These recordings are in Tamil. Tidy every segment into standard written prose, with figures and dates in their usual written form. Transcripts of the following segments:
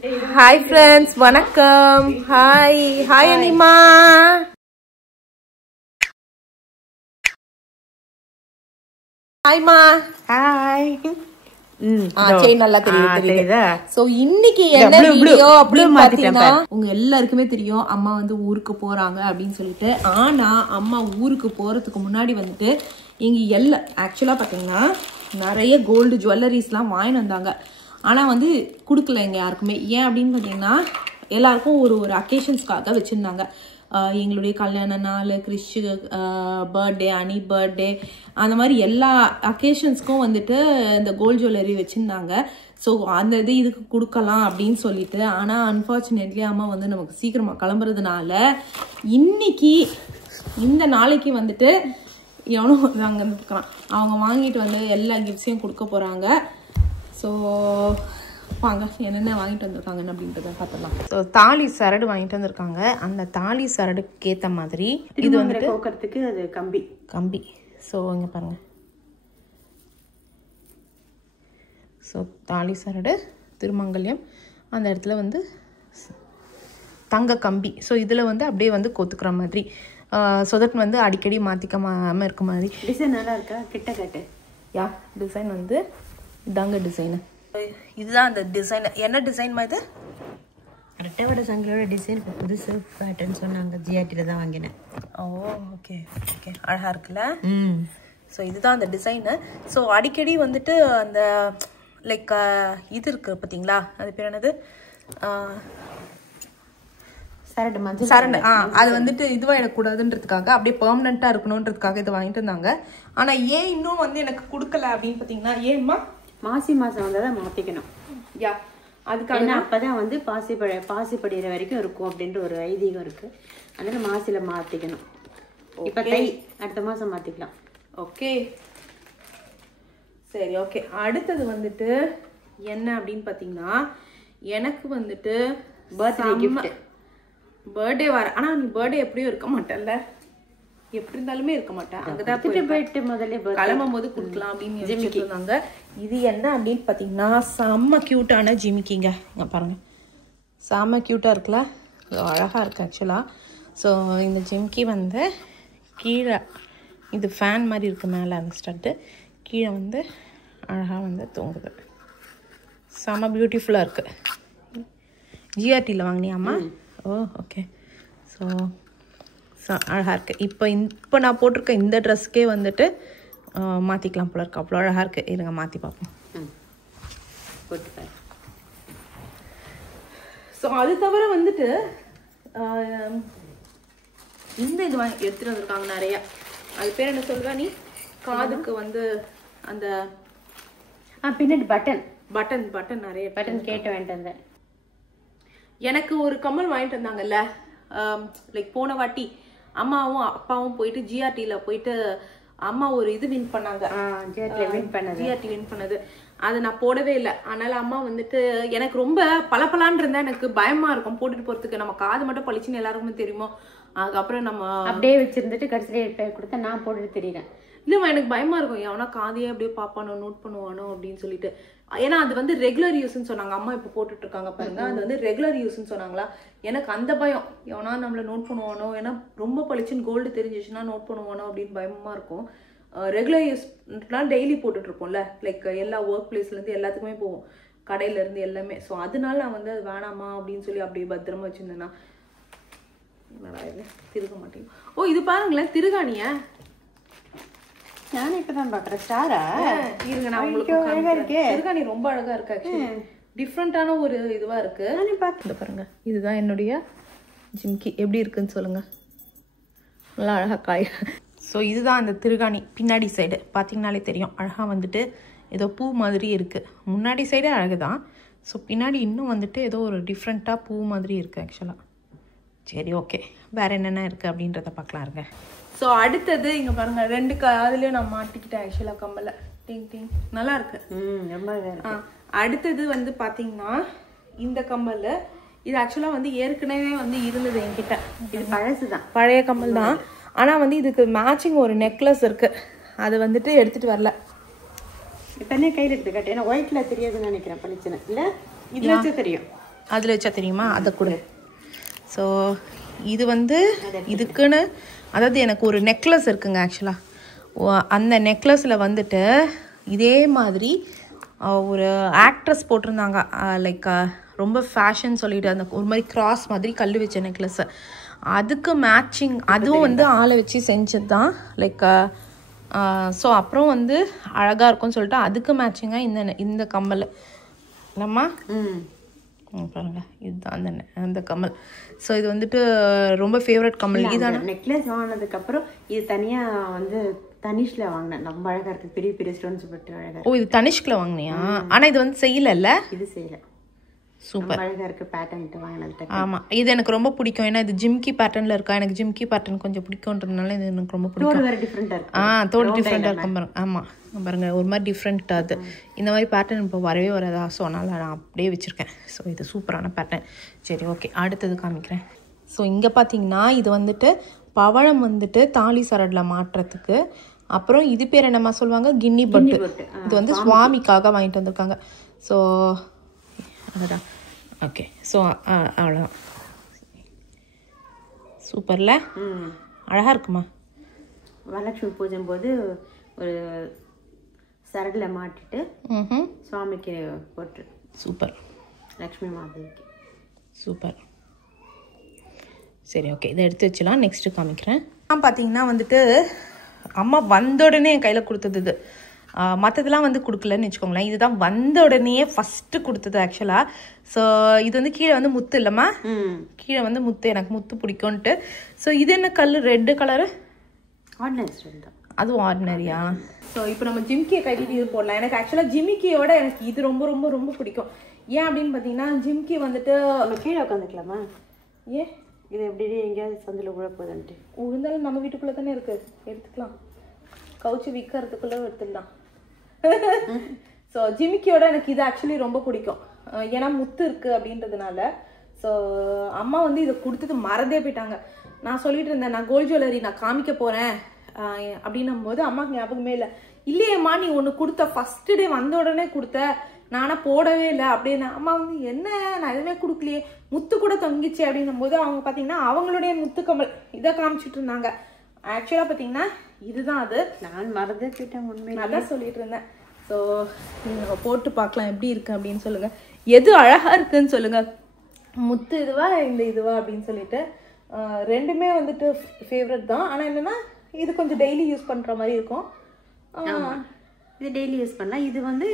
Hi friends, வணக்கம். Hi அனிமா. Hi மா. Hi. செயின் நல்லா தெரியுதா? சோ இன்னைக்கு என்ன வீடியோ அப்படின்னு பாத்தீங்கன்னா உங்க எல்லாருக்குமே தெரியும் அம்மா வந்து ஊருக்கு போறாங்க அப்படின்னு சொல்லிட்டு. ஆனா அம்மா ஊருக்கு போறதுக்கு முன்னாடி வந்துட்டு இங்க ஆக்சுவலா பாத்தீங்கன்னா நிறைய கோல்டு ஜுவல்லரிஸ் எல்லாம் வாங்கிட்டு வந்தாங்க. ஆனா வந்து குடுக்கல எங்க யாருக்குமே. ஏன் அப்படின்னு பாத்தீங்கன்னா எல்லாருக்கும் ஒரு அக்கேஷன்ஸ்க்காக வச்சிருந்தாங்க. எங்களுடைய கல்யாண நாள், கிறிஸ்து பர்த்டே, அனி பர்த்டே, அந்த மாதிரி எல்லா அக்கேஷன்ஸ்க்கும் வந்துட்டு இந்த கோல்டு ஜுவல்லரி வச்சுருந்தாங்க. ஸோ அந்த இதுக்கு கொடுக்கலாம் அப்படின்னு சொல்லிட்டு. ஆனால் அன்ஃபார்ச்சுனேட்லி அம்மா வந்து நமக்கு சீக்கிரமாக கிளம்புறதுனால இன்னைக்கு இந்த நாளைக்கு வந்துட்டு எவனோ அங்கே இருக்கிறான், அவங்க வாங்கிட்டு வந்து எல்லா கிஃப்ட்ஸையும் கொடுக்க போகிறாங்க. ஸோ வாங்க என்னென்ன வாங்கிட்டு வந்திருக்காங்கன்னு அப்படின்றத பார்த்துடலாம். ஸோ தாலி சரடு வாங்கிட்டு வந்திருக்காங்க. அந்த தாலி சரடுக்கு ஏற்ற மாதிரி இது வந்துட்டு கோக்கறதுக்கு அது கம்பி. ஸோ இங்கே பாருங்க. ஸோ தாலி சரடு, திருமங்கல்யம், அந்த இடத்துல வந்து தங்க கம்பி. ஸோ இதில் வந்து அப்படியே வந்து கொத்துக்கிற மாதிரி சொதட் வந்து அடிக்கடி மாற்றிக்காம இருக்க மாதிரி. டிசைன் நல்லா இருக்கா? கிட்ட காட்டு. டிசைன் வந்து இதாங்க டிசைனு. இதுதான் அந்த டிசைன். என்ன டிசைன் இது? ரெட்டவடை சங்கிலியோட டிசைன் புதுசு பேட்டர்ன் சொன்னாங்க. ஜிஆர்டியில் தான் வாங்கினேன். ஓ ஓகே ஓகே, அழகாக இருக்குல்ல. ஸோ இதுதான் அந்த டிசைனு. ஸோ அடிக்கடி வந்துட்டு அந்த லைக் இது இருக்குது பார்த்தீங்களா, அது பேர் என்னது, சரடு. அது வந்துட்டு இதுவாகிடக்கூடாதுன்றதுக்காக, அப்படியே பெர்மனெண்ட்டாக இருக்கணுன்றதுக்காக இதை வாங்கிட்டு இருந்தாங்க. ஆனால் ஏன் இன்னும் வந்து எனக்கு கொடுக்கல அப்படின்னு பார்த்தீங்கன்னா, ஏம்மா மாசி மாதம் வந்தால் தான் மாற்றிக்கணும். அதுக்காக அப்போதான் வந்து பாசி படிகிற வரைக்கும் இருக்கும் அப்படின்ற ஒரு ஐதீகம் இருக்குது. அதனால மாசியில் மாற்றிக்கணும். இப்போ தை, அடுத்த மாதம் மாற்றிக்கலாம். ஓகே சரி ஓகே. அடுத்தது வந்துட்டு என்ன அப்படின்னு பார்த்தீங்கன்னா, எனக்கு வந்துட்டு பர்த்டே கிஃப்ட். பர்த்டே வர, ஆனால் நீ பர்த்டே எப்படியும் இருக்க மாட்டேன்ல, எப்படி இருந்தாலுமே இருக்க மாட்டேன். அங்கதான் போயிட்டு முதல்ல கிளம்பும் போது கொடுக்கலாம் அப்படின்னு யோசிச்சுட்டு இருந்தாங்க. இது என்ன அப்படின்னு பார்த்தீங்கன்னா செம்ம கியூட்டான ஜிமிக்கிங்க. இங்கே பாருங்க, செம்ம கியூட்டாக இருக்குல்ல, அழகாக இருக்குது ஆக்சுவலாக. ஸோ இந்த ஜிமிக்கி வந்து கீழே இது ஃபேன் மாதிரி இருக்குது, மேலே அந்த ஸ்டட்டு, கீழே வந்து அழகாக வந்து தூங்குது. செம்ம பியூட்டிஃபுல்லாக இருக்குது. ஜிஆர்டியில் வாங்கினியாம்மா? ஓ ஓகே. ஸோ அழகாக இருக்குது. இப்போ நான் போட்டிருக்க இந்த ட்ரெஸ்க்கே வந்துட்டு மாற்றிக்கலாம் போல இருக்கு. அவ்வளோ அழகாக இருக்குது. இருங்க மாற்றி பார்ப்போம். ஸோ அது தவிர வந்துட்டு இந்த இது எடுத்துகிட்டு வந்திருக்காங்க நிறையா. அது பேர் என்ன சொல்கிறா நீ? காதுக்கு வந்து அந்த பின்னாடி பட்டன் நிறைய பட்டன் கேட்டு வாங்கிட்டு வந்தேன். எனக்கு ஒரு கம்மல் வாங்கிட்டு வந்தாங்கல்ல, லைக் போன வாட்டி அம்மாவும் அப்பாவும் போயிட்டு ஜிஆர்டியில் போயிட்டு அம்மா ஒரு இது வின் பண்ணாங்க. ஜிஆர்டி வின் பண்ணது அது நான் போடவே இல்லை. அதனால அம்மா வந்துட்டு எனக்கு ரொம்ப பளபளன்னு இருந்தா எனக்கு பயமா இருக்கும் போட்டுட்டு போறதுக்கு. நம்ம காது மட்டும் பளிச்சுன்னு எல்லாருக்குமே தெரியுமோ, அதுக்கப்புறம் நம்ம அப்படியே வச்சிருந்துட்டு கடைசியில கொடுத்தா நான் போட்டுட்டு தெரியுறேன். இல்லைம்மா, எனக்கு பயமா இருக்கும், எவனா காதையே அப்படியே பார்ப்பானோ நோட் பண்ணுவானோ அப்படின்னு சொல்லிட்டு. ஏன்னா அது வந்து ரெகுலர் யூஸ்ன்னு சொன்னாங்க. அம்மா இப்போ போட்டுட்டு இருக்காங்க பாருங்க, அது வந்து ரெகுலர் யூஸ்ன்னு சொன்னாங்களா. எனக்கு அந்த பயம், எவனா நம்மள நோட் பண்ணுவானோ, ஏன்னா ரொம்ப பளிச்சுன்னு கோல்டு தெரிஞ்சிச்சுன்னா நோட் பண்ணுவானோ அப்படின்னு பயமா இருக்கும். ரெகுலர் யூஸ்லாம் டெய்லி போட்டுட்டு இருப்போம்ல, லைக் எல்லா ஒர்க் பிளேஸ்லேருந்து எல்லாத்துக்குமே போவோம், கடையிலேருந்து எல்லாமே. ஸோ அதனால நான் வந்து அது வேணாமா அப்படின்னு சொல்லி அப்படியே பத்திரமா வச்சுருந்தேன்னா திருக மாட்டேங்க. ஓ இது பாருங்களேன், திருகாணிய நானே இப்பதான் பாக்குறேன். ஸ்டாரா இருங்க, நான் உங்களுக்கு திருகாணி ரொம்ப அழகா இருக்கு. ஆக்சுவலி டிஃப்ரெண்டான ஒரு இதுவா இருக்கு. பாருங்க, இதுதான் என்னுடைய ஜிம்கி. எப்படி இருக்குன்னு சொல்லுங்க. நல்லா அழகா காய். ஸோ இதுதான் அந்த திருகாணி. பின்னாடி சைடு பார்த்தீங்கனாலே தெரியும், அழகா வந்துட்டு ஏதோ பூ மாதிரி இருக்கு. முன்னாடி சைடே அழகுதான். ஸோ பின்னாடி இன்னும் வந்துட்டு ஏதோ ஒரு டிஃப்ரெண்ட்டாக பூ மாதிரி இருக்கு ஆக்சுவலாக. சரி ஓகே, வேற என்னென்ன இருக்கு அப்படின்றத பார்க்கலாம் இருங்க. ஸோ அடுத்தது இங்கே பாருங்க, 2 காதுலையும் நான் மாட்டிக்கிட்டேன் ஆக்சுவலாக கம்மலை. டிங் டிங் நல்லா இருக்கு. ரொம்ப அடுத்தது வந்து பார்த்தீங்கன்னா இந்த கம்மல். இது ஆக்சுவலாக வந்து ஏற்கனவே வந்து இருந்தது என்கிட்ட. இது பழசுதான், பழைய கம்மல் தான். ஆனால் வந்து இதுக்கு மேட்சிங் ஒரு நெக்லஸ் இருக்கு, அது வந்துட்டு எடுத்துட்டு வரல. இப்போ என்ன கையில் எடுத்து காட்டு. ஏன்னா ஒயிட்ல தெரியாதுன்னு நினைக்கிறேன். பளிச்சுன்னு இல்லை, இதுல வச்சு தெரியும். அதில் வச்சா தெரியுமா, அதை கொடு. ஸோ இது வந்து இதுக்குன்னு, அதாவது எனக்கு ஒரு நெக்லஸ் இருக்குங்க ஆக்சுவலாக. அந்த நெக்லஸில் வந்துட்டு இதே மாதிரி ஒரு ஆக்ட்ரஸ் போட்டிருந்தாங்க, லைக் ரொம்ப ஃபேஷன் சொல்லிட்டு அந்த ஒரு மாதிரி கிராஸ் மாதிரி கல் வச்ச நெக்லஸ்ஸு. அதுக்கு மேட்சிங் அதுவும் வந்து ஆளை வச்சு செஞ்சது தான். லைக் ஸோ அப்புறம் வந்து அழகாக இருக்கும்னு சொல்லிட்டு அதுக்கு மேட்சிங்காக இந்த கம்மல் இல்லைம்மா பாருங்க, இதுதான் அந்த கம்மல். ஸோ இது வந்துட்டு ரொம்ப ஃபேவரட் கம்மல். இதான நெக்லஸ் வாங்கினதுக்கப்புறம் இது தனியாக வந்து தனிஷ்ல வாங்கினேன். ரொம்ப அழகாக இருக்குது, பெரிய பெரிய ஸ்டோன்ஸ் போட்டு அழகாக. ஓ, இது தனிஷ்கில் வாங்கினியா? ஆனால் இது வந்து செய்யலைல்ல? இது செய்யலை. சூப்பர், அழகாக இருக்குது பேட்டர்ன் வாங்கினது. ஆமாம், இது எனக்கு ரொம்ப பிடிக்கும். ஏன்னா இது ஜிம்கி பேட்டர்னில் இருக்கா, எனக்கு ஜிம்கி பேட்டர்ன் கொஞ்சம் பிடிக்கும்ன்றதுனால இது எனக்கு ரொம்ப பிடிக்கும். வேறு டிஃப்ரெண்ட்டாக இருக்குது. தோடு டிஃப்ரெண்ட்டாக இருக்கும் பாருங்க. ஆமாம் பாருங்க, ஒரு மாதிரி டிஃப்ரெண்ட்டாக அது. இந்த மாதிரி பேட்டர்ன் இப்போ வரவே வராதா, ஸோ அதனால் நான் அப்படியே வச்சுருக்கேன். ஸோ இது சூப்பரான பேட்டர்ன். சரி, ஓகே, அடுத்தது காமிக்கிறேன். ஸோ இங்கே பார்த்தீங்கன்னா இது வந்துட்டு பவழம் வந்துட்டு தாலி சரடில் மாட்டுறதுக்கு. அப்புறம் இது பேர் என்னம்மா சொல்லுவாங்க, கின்னி பட்டு. இது வந்து சுவாமிக்காக வாங்கிட்டு வந்திருக்காங்க. ஸோ அதுதான். ஓகே, ஸோ அவ்வளோதான். சூப்பர்ல, அழகாக இருக்குமா? வரலட்சுமி பூஜை போது ஒரு சரடில் மாட்டிட்டு சுவாமிக்கு போட்டு. சூப்பர், லக்ஷ்மி மாதேவிக்கு. சூப்பர். சரி, ஓகே, இதை எடுத்து வச்சுலாம். நெக்ஸ்ட்டு காமிக்கிறேன். பார்த்தீங்கன்னா வந்துட்டு அம்மா வந்த உடனே என் கையில் கொடுத்தது இது. மற்றதெல்லாம் வந்து கொடுக்கலன்னு வச்சுக்கோங்களேன். இதுதான் வந்த உடனே ஃபஸ்ட்டு கொடுத்தது ஆக்சுவலாக. ஸோ இது வந்து கீழே வந்து முத்து இல்லைம்மா, கீழே வந்து முத்து, எனக்கு முத்து பிடிக்கும்ன்ட்டு. ஸோ இது என்ன கல், ரெட்டு கலரு? ஆர்டினரி ஸ்டோன் தான். அதுவும் ஆர்டினரியா? ஸோ இப்போ நம்ம ஜிம்கியை கட்டிட்டு இது போடலாம். எனக்கு ஆக்சுவலாக ஜிமிக்கியோட எனக்கு இது ரொம்ப ரொம்ப ரொம்ப பிடிக்கும். ஏன் அப்படின்னு பார்த்தீங்கன்னா ஜிம்கி வந்துட்டு நம்ம கீழே உட்காந்துக்கலாமா? ஏன் இது எப்படி எங்கேயாவது சந்தில் உள்ள போகுதுன்ட்டு? இருந்தாலும் நம்ம வீட்டுக்குள்ளே தானே இருக்குது, எடுத்துக்கலாம். கவுச்சி விற்கிறதுக்குள்ளே எடுத்துடலாம். ஸோ ஜிமிக்கியோட எனக்கு இது ஆக்சுவலி ரொம்ப பிடிக்கும். ஏன்னா முத்து இருக்குது அப்படின்றதுனால. ஸோ அம்மா வந்து இதை கொடுத்துட்டு மறந்தே போயிட்டாங்க. நான் சொல்லிட்டு இருந்தேன், நான் கோல்ட் ஜுவல்லரி நான் காமிக்க போகிறேன் அப்படின்னும் போது அம்மாவுக்கு ஞாபகமே இல்லை. இல்லையேம்மா, நீ ஒன்று கொடுத்த ஃபஸ்ட்டு டே வந்த உடனே கொடுத்த, நானா போடவே இல்லை அப்படின்னு. அம்மா வந்து என்ன, நான் எதுவுமே கொடுக்கலையே, முத்து கூட தொங்கிச்சு அப்படின்னும் போது அவங்க பார்த்தீங்கன்னா அவங்களுடைய முத்துக்கமல் இதை காமிச்சிட்டு இருந்தாங்க. ஆக்சுவலாக பார்த்தீங்கன்னா இதுதான் அது. நான் மறந்தே போயிட்டேன், உண்மையில அதான் சொல்லிட்டு இருந்தேன். ஸோ நீங்கள் போட்டு பார்க்கலாம் எப்படி இருக்கு அப்படின்னு சொல்லுங்கள். எது அழகாக இருக்குன்னு சொல்லுங்கள், முத்து இதுவா இந்த இதுவா அப்படின்னு சொல்லிட்டு. ரெண்டுமே வந்துட்டு ஃபேவரட் தான். ஆனால் என்னென்னா இது கொஞ்சம் டெய்லி யூஸ் பண்ணுற மாதிரி இருக்கும். இது டெய்லி யூஸ் பண்ணலாம். இது வந்து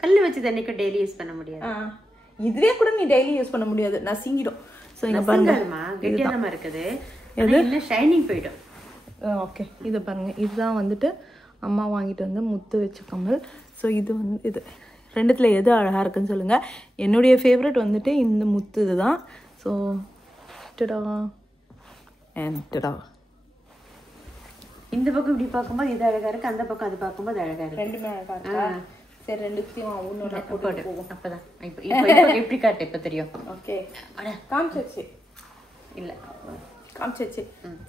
கல் வச்சு தண்ணிக்கு டெய்லி யூஸ் பண்ண முடியாது. இதுவே கூட நீ டெய்லி யூஸ் பண்ண முடியாது, நசிங்கிடும். ஸோ இங்கே பாருங்கம்மா, கெட்டியானமாக இருக்குது, என்ன ஷைனிங் போயிடும். ஓகே, இதை பாருங்க, இதுதான் வந்துட்டு அம்மா வாங்கிட்டு வந்து முத்து வச்ச கம்மல். ஸோ இது வந்து இது ரெண்டுத்தில் எது அழகாக இருக்குன்னு சொல்லுங்கள். என்னுடைய ஃபேவரட் வந்துட்டு இந்த முத்து இதுதான். ஸோ டடா அண்ட் டடா. இந்த பக்கம் இப்படி பார்க்கும்போது இது அழகாக இருக்குது, அந்த பக்கம் அது பார்க்கும்போது அழகாக இருக்குது. ரெண்டுமே அழகாக இருக்கா? சரி, ரெண்டுத்தையும் ஒன்று போட்டு போகும். அப்போதான் இப்போ எப்படி காட்டு இப்போ தெரியும். ஓகே, காமிச்சிருச்சு இல்லை காமிச்சிருச்சு.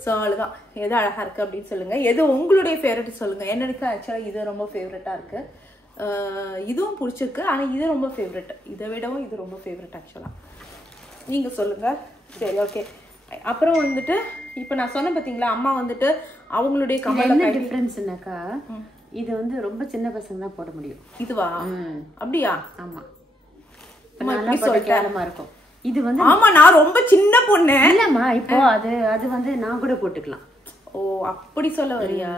ஸோ அவ்வளோதான். எது அழகாக இருக்குது அப்படின்னு சொல்லுங்கள். எது உங்களுடைய ஃபேவரட் சொல்லுங்கள். எனக்கு ஆக்சுவலாக இது ரொம்ப ஃபேவரட்டாக இருக்குது. இதுவும் பிடிச்சிருக்கு, ஆனால் இது ரொம்ப ஃபேவரட். இதை விடவும் இது ரொம்ப ஃபேவரட் ஆக்சுவலாக. நீங்கள் சொல்லுங்கள். சரி, ஓகே. அப்புறம் வந்துட்டு இப்போ நான் சொன்னேன் பார்த்தீங்களா, அம்மா வந்துட்டு அவங்களுடைய கமல் என்ன டிஃப்ரென்ஸ்னாக்கா, இது வந்து ரொம்ப சின்ன பசங்க தான் போட முடியும். இதுவா? அப்படியா? ஆமாம், கேரமா இருக்கும். இது வந்து ஆமா, நான் ரொம்ப சின்ன பொண்ணு இல்லம்மா. இப்போ அது வந்து நான் கூட போட்டுக்கலாம். ஓ, அப்படி சொல்ல வரியா?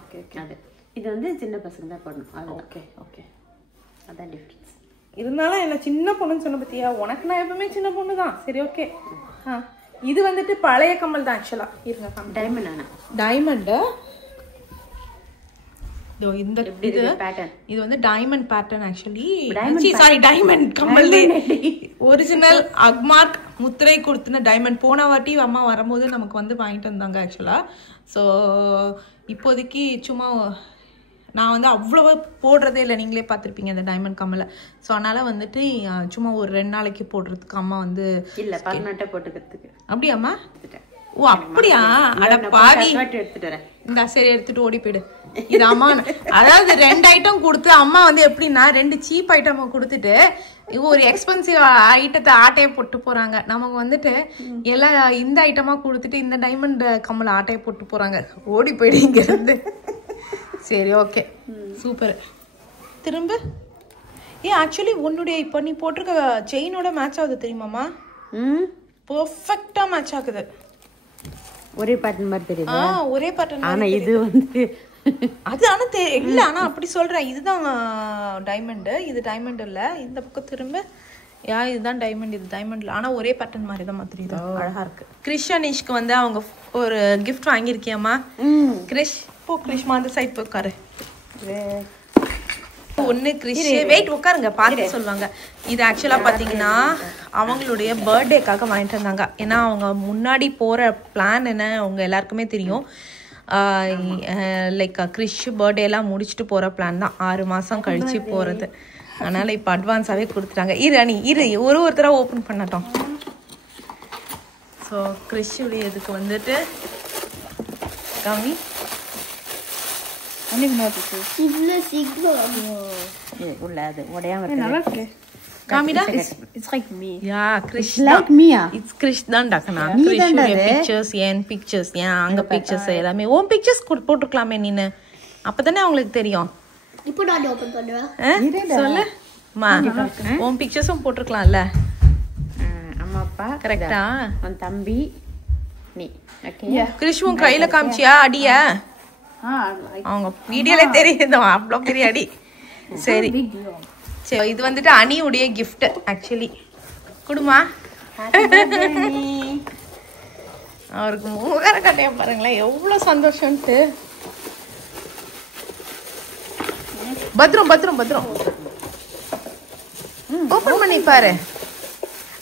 Okay okay. அது இது வந்து சின்ன பசங்க தான் போடணும். அது ஓகே ஓகே, அதான் டிஃப்ரென்ஸ். இருந்தாலும் என்ன சின்ன பொண்ணுன்னு சொன்ன பத்தியா? உனக்கு நான் எப்பவுமே சின்ன பொண்ணு தான். சரி, ஓகே. இது வந்துட்டு பழைய கம்மல் தான் ஆக்சுவலா. இருங்க, டைமண்ட். ஆனா டைமண்ட் இந்த பேட்டர்ன் இது வந்து diamond pattern actually. Sorry, diamond கம்மல் ஒரிஜினல் அக்மார்க் முத்திரை கொடுத்துன டைமண்ட். போன வாட்டி அம்மா வரும்போது நமக்கு வந்து வாங்கிட்டு வந்தாங்க ஆக்சுவலா. ஸோ இப்போதைக்கு சும்மா நான் வந்து அவ்வளோ போடுறதே இல்லை, நீங்களே பார்த்துருப்பீங்க அந்த டைமண்ட் கம்மலை. ஸோ அதனால் வந்துட்டு சும்மா ஒரு 2 நாளைக்கு போடுறதுக்கு அம்மா வந்து இல்லை, பர்மனெண்ட்டாக போட்டுக்கிறதுக்கு. அப்படியாம்மா? ஓ, அப்படியா? அட பாவி, எடுத்துட்டு வரேன். இந்த சரி, எடுத்துட்டு ஓடி போயிடு. இது அம்மா, அதாவது 2 ஐட்டம் கொடுத்து அம்மா வந்து எப்படின்னா 2 சீப் ஐட்டமா கொடுத்துட்டு ஒரு எக்ஸ்பென்சிவ் ஐட்டத்தை ஆட்டையை போட்டு போறாங்க. நமக்கு வந்துட்டு எல்லாம் இந்த ஐட்டமா கொடுத்துட்டு இந்த டைமண்ட் கம்மல் ஆட்டையை போட்டு போறாங்க. ஓடி போயிடு இங்க இருந்து. சரி, ஓகே, சூப்பர். திரும்ப ஆக்சுவலி உன்னுடைய இப்போ நீ போட்டிருக்க செயினோட மேட்ச் ஆகுது தெரியுமாமா? பெர்ஃபெக்ட்டா மேட்ச் ஆகுது. ஒரே பேட்டர்ன் மாதிரி தெரியுது. ஒரே பேட்டர்ன். ஆனா இது வந்து அது ஆனா இல்ல, ஆனா அப்படி சொல்றேன். இதுதான் டைமண்ட், இது டைமண்ட் இல்ல. இந்த பக்கம் திரும்ப இதுதான் டைமண்ட், இது டைமண்ட் இல்ல. ஆனா ஒரே பேட்டர்ன் மாதிரி தான் தெரியுது. அழகா இருக்கு. கிரிஷ் அனிஷ்க்கு வந்து அவங்க ஒரு கிஃப்ட் வாங்கியிருக்கியாமா? கிரிஷ் போ, கிரிஷ்மா அந்த சைட் போய் உட்காரு. ஒன்னு கிரிஷ் வெயிட் உட்காருங்க, பார்த்து சொல்லுவாங்க. இது ஆக்சுவலா பாத்தீங்கன்னா அவங்களுடைய பர்த்டேக்காக வாங்கிட்டு வந்தாங்க. ஏன்னா அவங்க முன்னாடி போற பிளான் என்ன அவங்க எல்லாருக்குமே தெரியும். லைக் கிரிஷ் பர்த்டே எல்லாம் முடிச்சுட்டு போற பிளான் தான், 6 மாசம் கழிச்சு போறது. அதனால இப்ப அட்வான்ஸாவே கொடுத்துட்டாங்க. இரு ஒருத்தரா ஓபன் பண்ணட்டும். ஸோ கிரிஷுடைய இதுக்கு வந்துட்டு கம்மி உள்ள அது உடையாம காமிடா. It's like me. Yeah, Krish. Like me. It's Krish தான் டக்கனா. Krish pictures, என் pictures, அங்க pictures எல்லாமே. உன் pictures போட்டுக்கலாமே நீனு. அப்பதானே அவங்களுக்கு தெரியும். இப்போ நான் ஓபன் பண்ணுவேன். சொல்லு. மா, உன் picturesம் போட்டுக்கலாம்ல. அம்மா அப்பா கரெக்ட்டா? உன் தம்பி நீ. ஓகே. கிரிஷ் உன் கையில காமிச்சியா அடிய? அவங்க வீடியோல தெரியுது அவ்வளோ பெரிய அடி. சரி சரி, இது வந்துட்டு அனியுடைய கிஃப்ட். ஆக்சுவலி குடுமா, அவருக்கு மூகர கட்டைய பாருங்களேன் எவ்வளவு சந்தோஷம்ட்டு. பத்ரம் பத்ரம் பத்ரம் ஓபன் பண்ணி பாரு.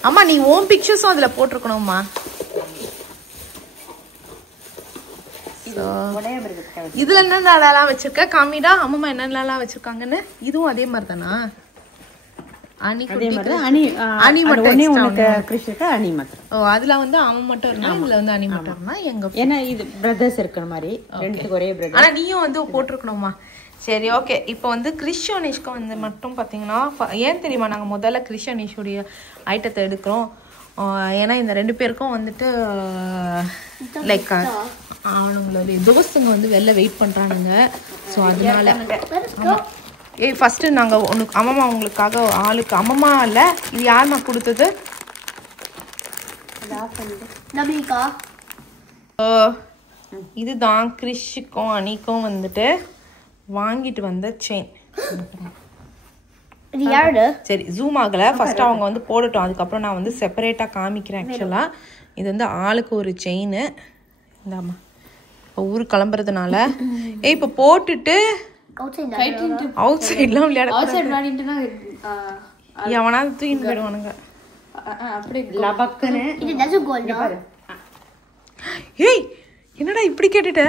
அம்மா நீ ஓம் பிக்சர்ஸும் அதுல போட்டிருக்கணும்மா. இதுல என்னென்னலாம் வச்சிருக்க காமிடா. அம்மா என்னென்னலாம் வச்சிருக்காங்கன்னு. இதுவும் அதே மாதிரி தானா? அதுல வந்து அவன் மட்டும் இருந்தா, இதுல வந்து அனி மட்டும் இருந்தா. எங்க ஏன்னா இது பிரதர்ஸ் இருக்கிற மாதிரி ரெண்டுக்கு ஒரே பிரதர். ஆனா நீயும் வந்து போட்டிருக்கணுமா? சரி, ஓகே. இப்போ வந்து கிரிஷ் அனிஷ்க்கு வந்து மட்டும் பாத்தீங்கன்னா ஏன் தெரியுமா நாங்க முதல்ல கிரிஷ் அனிஷுடைய ஐட்டத்தை எடுக்கிறோம். ஏன்னா இந்த 2 பேருக்கும் வந்துட்டு லைக் அவனுங்களுடைய தோஸ்துங்க வந்து வெளில வெயிட் பண்றானுங்க. ஸோ அதனால ஃபர்ஸ்ட் நாங்க அம்மம்மா உங்களுக்காக ஆளுக்கு அம்மம்மா இல்ல, இது யார் நான் கொடுத்தது? இதுதான் கிரிஷுக்கும் அனிக்கும் வந்துட்டு வாங்கிட்டு வந்த செயின். சரி, ஜூம் ஆகல. ஃபர்ஸ்ட் அவங்க வந்து போடட்டும், அதுக்கப்புறம் நான் வந்து செப்பரேட்டா காமிக்கிறேன். ஆக்சுவலா இது வந்து ஆளுக்கு ஒரு செயின். இந்தாமா, இப்போ ஊருக்கு கிளம்புறதுனால இப்போ போட்டுட்டு அவுட் சைட்லாம் விளையாட எவனாவது தூக்கிட்டு போயிடுவானுங்க. ஏய் என்னடா இப்படி கேட்டுட்ட?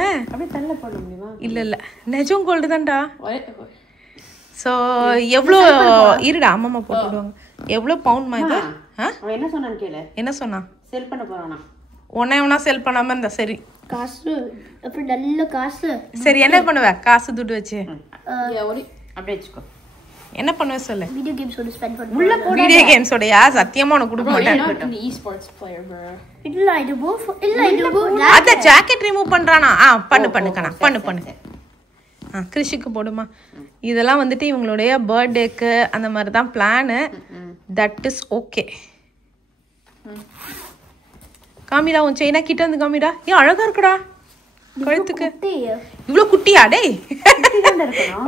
இல்ல இல்ல நிஜம் கோல்டு தான்டா. சோ எவ்வளோ இருடா அம்மா போட்டு விடுவாங்க. எவ்வளவு பவுண்ட் இது? என்ன சொன்னான்னு கேளு. என்ன சொன்னா? செல் பண்ண போறானா? ஒன்னா செல் பண்ணாம இருந்தா சரி. காசு அப்படி நல்ல காசு. சரி என்ன பண்ணுவ காசு துட்டு வச்சு? அப்படியே வச்சுக்கோ. என்ன பண்ணுவ சொல்லு. வீடியோ கேம்ஸோட ஸ்பெண்ட் பண்ணுவேன். உள்ள போடு. வீடியோ கேம்ஸோடயா? சத்தியமா உனக்கு கொடுக்க மாட்டேன். Esports player bro. இல்ல இது அத ஜாக்கெட் ரிமூவ் பண்றானா? பண்ணு கண்ணா பண்ணு. கிரிஷுக்கு போடுமா. இதெல்லாம் வந்துட்டு இவங்களுடைய பர்த்டேக்கு அந்த மாதிரி தான் பிளானு. That is okay. காமிடா உன் செயினா கிட்ட வந்து காமிடா. ஏன் அழகா இருக்குடா கழுத்துக்கு. இவ்வளவு குட்டியா? டேய்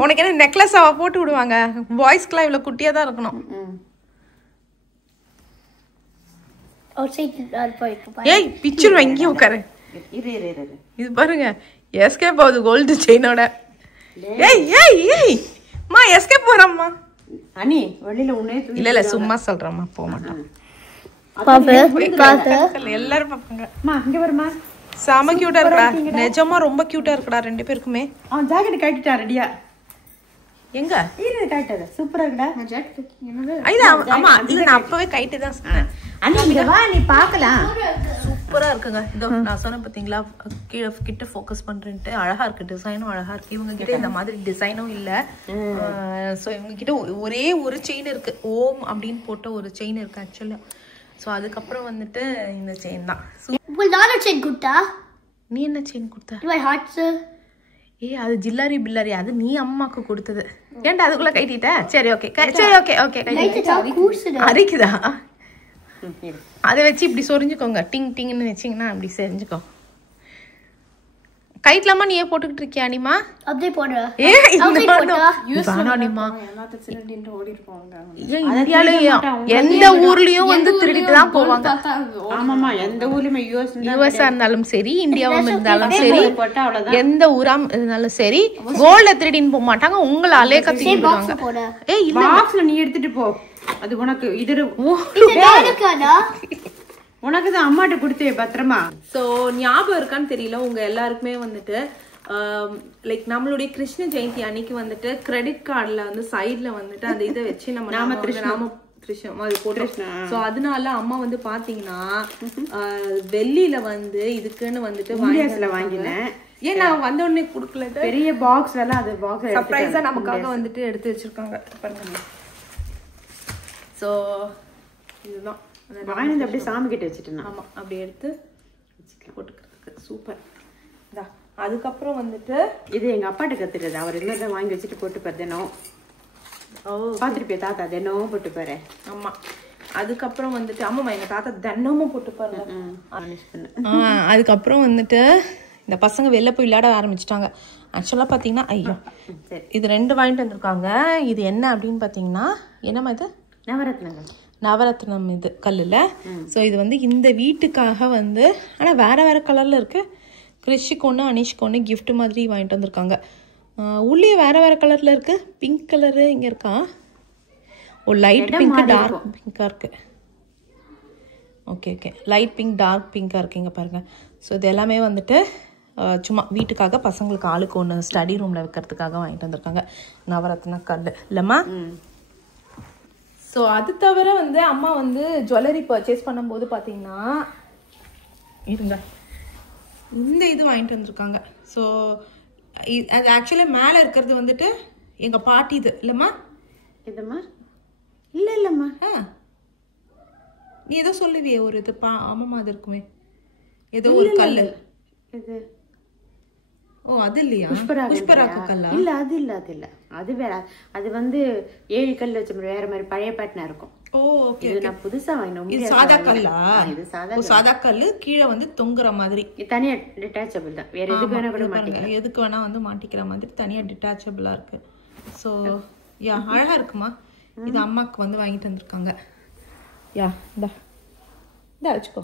உனக்கு என்ன நெக்லஸ் அவ போட்டு விடுவாங்க. பாய்ஸ்க்குலாம் இவ்வளவு குட்டியா தான் இருக்கணும். ஏய் பிச்சர் எங்கேயும் உட்காரு. இது பாருங்க எஸ்கேப் ஆகுது கோல்டு செயினோட. ஏய் மா எஸ்கேப் போறம்மா. அனி வெளியில உன்னே இல்ல சும்மா சொல்றேம்மா, போக மாட்டேன். எல்லாரும் பாப்பாங்க. இங்க வருமா. செம கியூட்டா இருக்கடா. நிஜமா ரொம்ப கியூட்டா இருக்கடா 2 பேருக்குமே. அவன் ஜாக்கெட் கட்டிட்டா ரெடியா. எங்க? இது கட்டிட்டா சூப்பரா இருக்குடா. ஜாக்கெட் என்னது? ஐயா அம்மா இது நான் அப்பவே கைட்டு தான் சொன்னேன். அண்ணி இங்க வா நீ பார்க்கலாம். சூப்பர் சூப்பரா இருக்குங்க. இதோ நான் சொன்ன பாத்தீங்களா, கீழே கிட்ட ஃபோக்கஸ் பண்றேன்ட்டு அழகா இருக்கு, டிசைனும் அழகா இருக்கு. இவங்க கிட்ட இந்த மாதிரி டிசைனும் இல்ல. ஸோ இவங்க கிட்ட ஒரே ஒரு செயின் இருக்கு, ஓம் அப்படின்னு போட்ட ஒரு செயின் இருக்கு ஆக்சுவலா. ஸோ அதுக்கப்புறம் வந்துட்டு இந்த செயின் தான். நீ என்ன செயின் கொடுத்த? அது ஜில்லாரி பில்லாரி, அது நீ அம்மாக்கு கொடுத்தது. ஏன்டா அதுக்குள்ள கைட்டிட்ட? சரி ஓகே சரி ஓகே ஓகே அரிக்குதா? அதை வச்சு இப்படி சொரிஞ்சுக்கோங்க, டிங் டிங்னு வச்சிங்கன்னா அப்படி செரிஞ்சுக்கோ. கைட்லாமா நீ ஏன் போட்டுக்கிட்டு இருக்கியா அனிமா? அப்படியே போடுற. எந்த ஊர்லயும் வந்து திருடிட்டு தான் போவாங்க. ஆமாமா, எந்த ஊர்லயுமே யூஎஸ்ஆ இருந்தாலும் சரி, இந்தியாவும் இருந்தாலும் சரி, எந்த ஊரா இருந்தாலும் சரி, கோல்ட திருடின்னு போக மாட்டாங்க. உங்களை அலைய கத்திடுவாங்க. பாக்ஸ்ல நீ எடுத்துட்டு போ, அது உனக்கு. இது உனக்கு தான் அம்மாட்ட கொடுத்தே பத்திரமா. ஸோ ஞாபகம் இருக்கான்னு தெரியல உங்க எல்லாருக்குமே வந்துட்டு, லைக் நம்மளுடைய கிருஷ்ண ஜெயந்தி அன்னைக்கு வந்துட்டு கிரெடிட் கார்டுல வந்து சைட்ல வந்துட்டு அந்த இதை வச்சு நாம கிருஷ்ணம் அது போட்டு. ஸோ அதனால அம்மா வந்து பாத்தீங்கன்னா வெள்ளியில வந்து இதுக்குன்னு வந்துட்டு வாங்கினேன். ஏன் நான் வந்த உடனே குடுக்கல, பெரிய பாக்ஸ் எல்லாம் அது பாக்ஸ் சர்ப்ரைஸா நமக்காக வந்துட்டு எடுத்து வச்சிருக்காங்க பாருங்க. ஸோ இதுதான் வாங்கினது அப்படியே சாமி கிட்ட வச்சுட்டேன். ஆமா, அப்படி எடுத்து போட்டுக்கிறதுக்கு சூப்பர். அதுக்கப்புறம் வந்துட்டு இது எங்க அப்பாட்ட கத்துறது. அவர் இன்னொரு வாங்கி வச்சுட்டு போட்டு பாரு தினம். பாத்துருப்பிய தாத்தா தினமும் போட்டு பாரு. ஆமா, அதுக்கப்புறம் வந்துட்டு அம்மா எங்க தாத்தா தினமும் போட்டு பாரு. அதுக்கப்புறம் வந்துட்டு இந்த பசங்க வெளில போய் விளையாட ஆரம்பிச்சிட்டாங்க. ஆக்சுவலா பாத்தீங்கன்னா ஐயோ இது 2 வாங்கிட்டு வந்திருக்காங்க. இது என்ன அப்படின்னு பாத்தீங்கன்னா, என்னமா இது? நவரத்னம் இது கல்லுல. ஸோ இது வந்து இந்த வீட்டுக்காக வந்து, ஆனால் வேற வேற கலர்ல இருக்கு. கிருஷிக்கு ஒன்று, அனிஷ்க்கு ஒன்று கிஃப்ட் மாதிரி வாங்கிட்டு வந்திருக்காங்க. உள்ளே வேற வேற கலர்ல இருக்கு. பிங்க் கலரு இங்க இருக்கா? ஓ, லைட் பிங்க் டார்க் பிங்கா இருக்கு. Okay okay, light pink dark பிங்கா இருக்கு. இங்க பாருங்க. ஸோ இது எல்லாமே வந்துட்டு சும்மா வீட்டுக்காக பசங்களுக்கு ஆளுக்கு ஒன்று ஸ்டடி ரூம்ல வைக்கிறதுக்காக வாங்கிட்டு வந்திருக்காங்க. நவரத்ன கல் இல்லம்மா? ஸோ அது தவிர வந்து அம்மா வந்து ஜுவல்லரி பர்ச்சேஸ் பண்ணும்போது பார்த்தீங்கன்னா இருங்க இந்த இது வாங்கிட்டு வந்திருக்காங்க. ஸோ அது ஆக்சுவலாக மேலே இருக்கிறது வந்துட்டு எங்கள் பாட்டி இது இல்லைம்மா? இதுமா இல்லைம்மா. நீ ஏதோ சொல்லுவியே ஒரு இது ஆமாம்மா, அது இருக்குமே ஏதோ ஒரு கல். இது ஓ அது இல்லையா? புஷ்பராக கல்லா? இல்ல அது இல்ல, அது இல்ல, அது வேற. அது வந்து 7 கல் வச்ச வேற மாதிரி பழைய பேட்டர்னா இருக்கும். ஓ ஓகே, இது நான் புதுசா வாங்கினேன். இது சாதா கல்லா? இது சாதா கல்லு, கீழே வந்து தொங்குற மாதிரி. தனியா டிட்டாச்சபிள் தான், வேற எதுக்கு வேணா கூட மாட்டிக்கலாம். எதுக்கு வேணா வந்து மாட்டிக்கிற மாதிரி தனியா டிட்டாச்சபிளா இருக்கு. ஸோ யா அழகா இருக்குமா. இது அம்மாக்கு வந்து வாங்கிட்டு வந்திருக்காங்க. யா இந்த வச்சுக்கோ.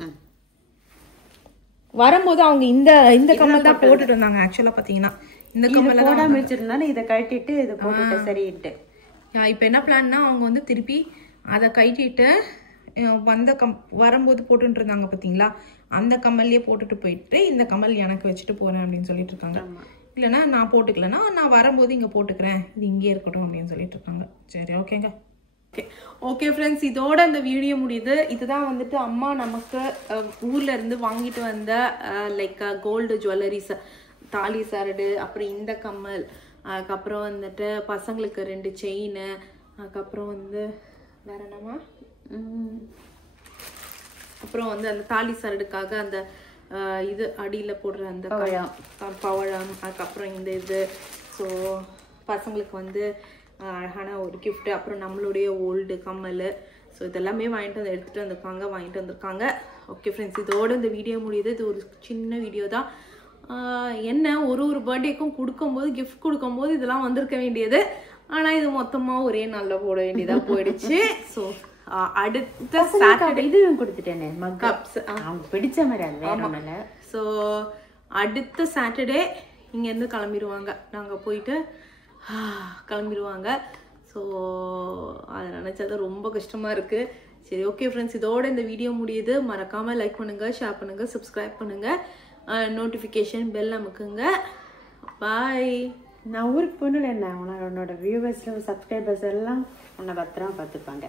வரும்போது அவங்க இந்த கம்மல் தான் போட்டுட்டு வந்தாங்க. ஆக்சுவலா பாத்தீங்கன்னா இந்த கம்மல் போடாம வச்சிருந்தாலும் இதை கட்டிட்டு இதை போட்டுட்டு சரிட்டு. இப்போ என்ன பிளான்னா அவங்க வந்து திருப்பி அதை கட்டிட்டு வரும்போது போட்டுட்டு இருந்தாங்க பாத்தீங்களா, அந்த கம்மல்லையே போட்டுட்டு போயிட்டு இந்த கம்மல் எனக்கு வச்சுட்டு போறேன் அப்படின்னு சொல்லிட்டு இருக்காங்க. இல்லைன்னா நான் போட்டுக்கலன்னா நான் வரும்போது இங்க போட்டுக்கிறேன், இது இங்கே இருக்கட்டும் அப்படின்னு சொல்லிட்டு இருக்காங்க. சரி ஓகேங்க. ஓகே ஃப்ரெண்ட்ஸ், இதோட இந்த வீடியோ முடியுது. இதுதான் வந்துட்டு அம்மா நமக்கு ஊர்ல இருந்து வாங்கிட்டு வந்த லைக் கோல்டு ஜுவல்லரிஸ், தாலி சரடு, அப்புறம் இந்த கம்மல், அதுக்கப்புறம் வந்துட்டு பசங்களுக்கு 2 செயின், அதுக்கப்புறம் வந்து வேற என்னமா, அப்புறம் வந்து அந்த தாலி சரடுக்காக அந்த இது அடியில போடுற அந்த பவழம், அதுக்கப்புறம் இந்த இது. ஸோ பசங்களுக்கு வந்து அழகான ஒரு கிஃப்ட், அப்புறம் நம்மளுடைய ஓல்டு கம்மல். ஸோ இதெல்லாமே எடுத்துகிட்டு வந்திருக்காங்க. ஓகே ஃப்ரெண்ட்ஸ், இதோட இந்த வீடியோ முடியுது. இது ஒரு சின்ன வீடியோ தான். என்ன ஒரு பர்த்டேக்கும் கொடுக்கும்போது கிஃப்ட் கொடுக்கும்போது இதெல்லாம் வந்திருக்க வேண்டியது, ஆனால் இது மொத்தமாக ஒரே நாளில் போட வேண்டியதாக போயிடுச்சு. ஸோ அடுத்த சாட்டர்டே இது கொடுத்துட்டேனே கப்ஸ், அவங்க பிடிச்ச மாதிரி அது வேற. ஸோ அடுத்த சாட்டர்டே இங்கேருந்து கிளம்பிடுவாங்க, நாங்கள் போயிட்டு கிளம்பிடுவாங்க. ஸோ அதை நினச்சா ரொம்ப கஷ்டமாக இருக்குது. சரி ஓகே ஃப்ரெண்ட்ஸ், இதோட இந்த வீடியோ முடியுது. மறக்காமல் லைக் பண்ணுங்கள், ஷேர் பண்ணுங்கள், சப்ஸ்கிரைப் பண்ணுங்கள், நோட்டிஃபிகேஷன் பெல் அமுக்குங்க. பாய். நான் ஊருக்கு போகணும் என்ன, உன்னோட வியூவர்ஸ் சப்ஸ்கிரைபர்ஸ் எல்லாம் உன்னை பத்திரமா பார்த்துப்பாங்க.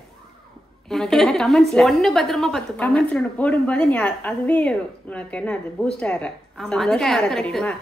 உனக்கு என்ன கமெண்ட்ஸ்ல ஒண்ணு பத்திரமா பத்து கமெண்ட்ஸ்ல ஒண்ணு போடும்போது நீ அதுவே உனக்கு என்ன அது பூஸ்ட் ஆயிடுற. சந்தோஷமா தெரியுமா?